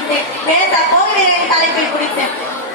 குறித்து பேச போகிறேன். தலைப்பில் குறித்து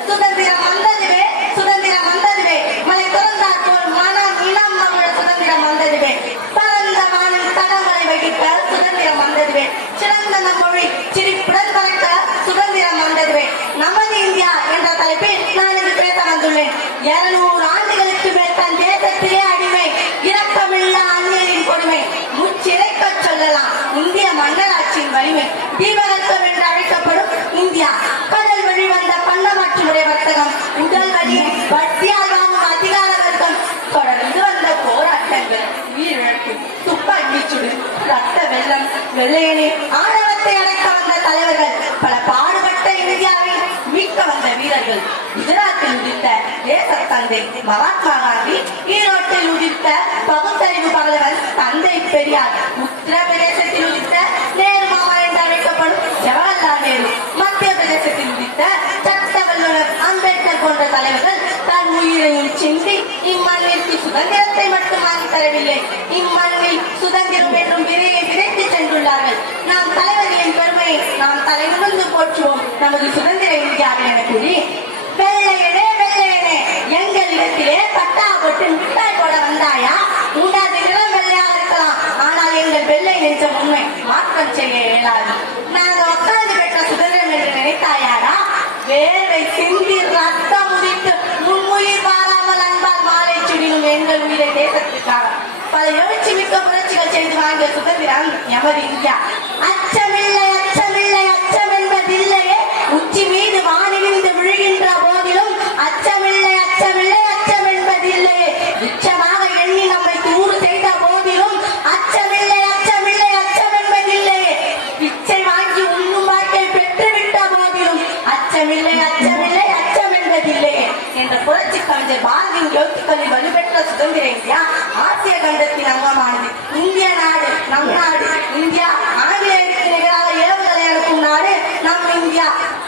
சுதந்திரம் வந்ததுவே, சுதந்திரம் வந்ததுவே, மலை திறந்தார் போல் மனம் இனம் மகிழ சுதந்திரம் வந்ததுவே, பரந்த வானின் தடங்களை வகிக்க சுதந்திரம் வந்ததுவே, சிறந்த நம் மொழி சிரிப்புடன் பறக்க சுதந்திரம் வந்ததுவே, நமது இந்தியா என்ற தலைப்பில் நான் இங்கு பேச வந்துள்ளேன். 200 ஆண்டுகளுக்கு மேல் தன் தேசத்திலே அடிமை, இரக்கமில்லா அந்நியரின் கொடுமை, முச்சிறைக்க சொல்லலாம் இந்திய மன்னராட்சியின் வலிமை, தீபகத்துவம் என்று அழைக்கப்படும் இந்தியா, கடல் வழி வந்த பண்டமாற்று முறை வர்த்தகம், உடல் வழி வட்டியால் வாங்கும் அதிகார வர்க்கம், தொடர்ந்து வந்த போராட்டங்கள், உயிரிழப்பு, துப்பாக்கி சுடு, ரத்த வெள்ளம், வெள்ளையனே ஆணவத்தை அடக்க வந்த தலைவர்கள், பல பாடுபட்ட இந்தியாவை மீட்க வந்த வீரர்கள், குஜராத்தில் உதித்த தேச தந்தை மகாத்மா காந்தி, ஈரோட்டில் உதித்த பகுத்தறிவு பகலவன் தந்தை பெரியார், உத்தரப்பிரதேசத்தில் உதித்த நேரு மாமா என்று அழைக்கப்படும் ஜவஹர்லால் நேரு, மத்திய பிரதேசத்தில் உதித்த சட்ட வல்லுநர் அம்பேத்கர் போன்ற தலைவர்கள் தன் உயிரையும் சிந்தி இம்மண்ணிற்கு சுதந்திரத்தை மட்டும் வாங்கி தரவில்லை, இம்மண்ணில் சுதந்திரம் என்றும் விரையை விரைத்து சென்றுள்ளார்கள். நாம் தலைவர்களின் பெருமையை நாம் தலை நிமிர்ந்து போற்றுவோம் நமது சுதந்திர இந்தியாவை என கூறி, வெள்ளையனே வெள்ளையனே எங்களிடத்திலே பட்டா போட்டு மிட்டாய் போட வந்தாயா, உண்டாது நிலம் வெள்ளையாக இருக்கலாம், ஆனால் எங்கள் வெள்ளை நெஞ்சம் உண்மை மாற்றம் செய்ய இயலாது. நாங்கள் உட்கார்ந்து பெற்ற சுதந்திரம் என்று நினைத்தாயாரா, வேர்வை சிந்தி ரத்தம் உதித்து முன்னுயிர் வாராமல் அன்பால் மாலை சுடினும் எங்கள் உயிரை தேசத்திற்காக பல எழுச்சி மிக்க புரட்சிகள் செய்து வாங்கிய சுதந்திரம் எமது இந்தியா. அச்சமில்லை அச்சமில்லை அச்சம் என்பதில்லையே, உச்சி மீது வானிலிருந்து விழுகின்ற போதிலும் அச்சமில்லை அச்சமில்லை அச்சம் என்பதில்லையே, உச்சமாக எண்ணி நம்மை தூறு செய்த போதிலும் அச்சமில்லை அச்சமில்லை அச்சம் என்பதில்லையே, பிச்சை வாங்கி உண்ணும் வாக்கை பெற்றுவிட்ட போதிலும் அச்சமில்லை அச்சமில்லை அச்சம் என்பதில்லையே என்ற புரட்சி கவிஞர் பாரதியின் எழுத்துக்களில் வலுப்பெற்ற சுதந்திர இந்தியா ஆசிய கண்டத்தின் அங்கமானது. இந்திய நாடு நம் நாடு, இந்தியா ஆங்கிலேயருக்கு நிகராக ஏவுதலை அனுப்பும் நாடு நம் இந்தியா,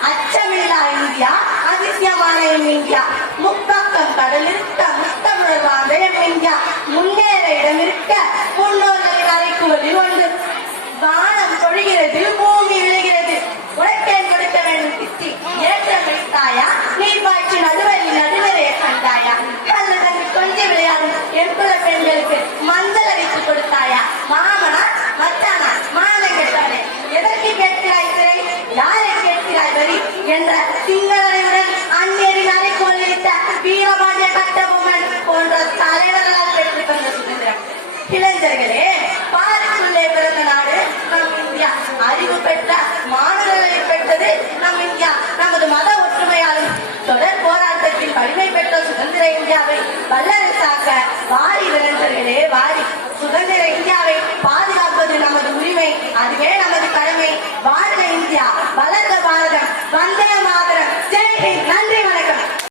அச்சமில்லா இந்தியா, அதிசயமான இந்தியா, முப்பக்கம் கடல் இருக்க முத்தமிழ் வாழ்ந்த இந்தியா, முன்னேற இடம் இருக்க முன்னோர்களின் அறைக்குவதில் ஒன்று, வானம் பொழிகிறது பூமி விழுகிறது, உழைக்கேன் கொடுக்க வேண்டும் கிட்டி ஏற்றம் வைத்தாயா, நீர் பாய்ச்சி நடுவரில் நடுவரே கண்டாயா, கல்ல தண்ணி கொஞ்சம் விளையாடும் எண்புல பெண்களுக்கு மஞ்சள் அடித்து கொடுத்தாயா, மாமனா மச்சானா மாலை கேட்டாரே, எதற்கு கேட்கிறாய் சிறை, யாரை கேட்கிறாய் வரி என்ற சிங்களரையுடன் அந்நியரின் அறைக்கோள் இழுத்த வீரபாண்டிய கட்டபொம்மன் போன்ற தலைவர்களால் பெற்றுக் கொண்ட சுதந்திரம். இளைஞர்களே, பாருக்குள்ளே பிறந்த நாடு நம் இந்தியா, அறிவு பெற்ற மாணவர்களை பெற்றது நம் இந்தியா, நமது மத ஒற்றுமையாலும் தொடர் போராட்டத்தில் வலிமை பெற்ற சுதந்திர இந்தியாவை வல்லரசாக்க வாரி இளைஞர்களே வாரி, சுதந்திர இந்தியாவை பாதுகாப்பது நமது உரிமை, அதுவே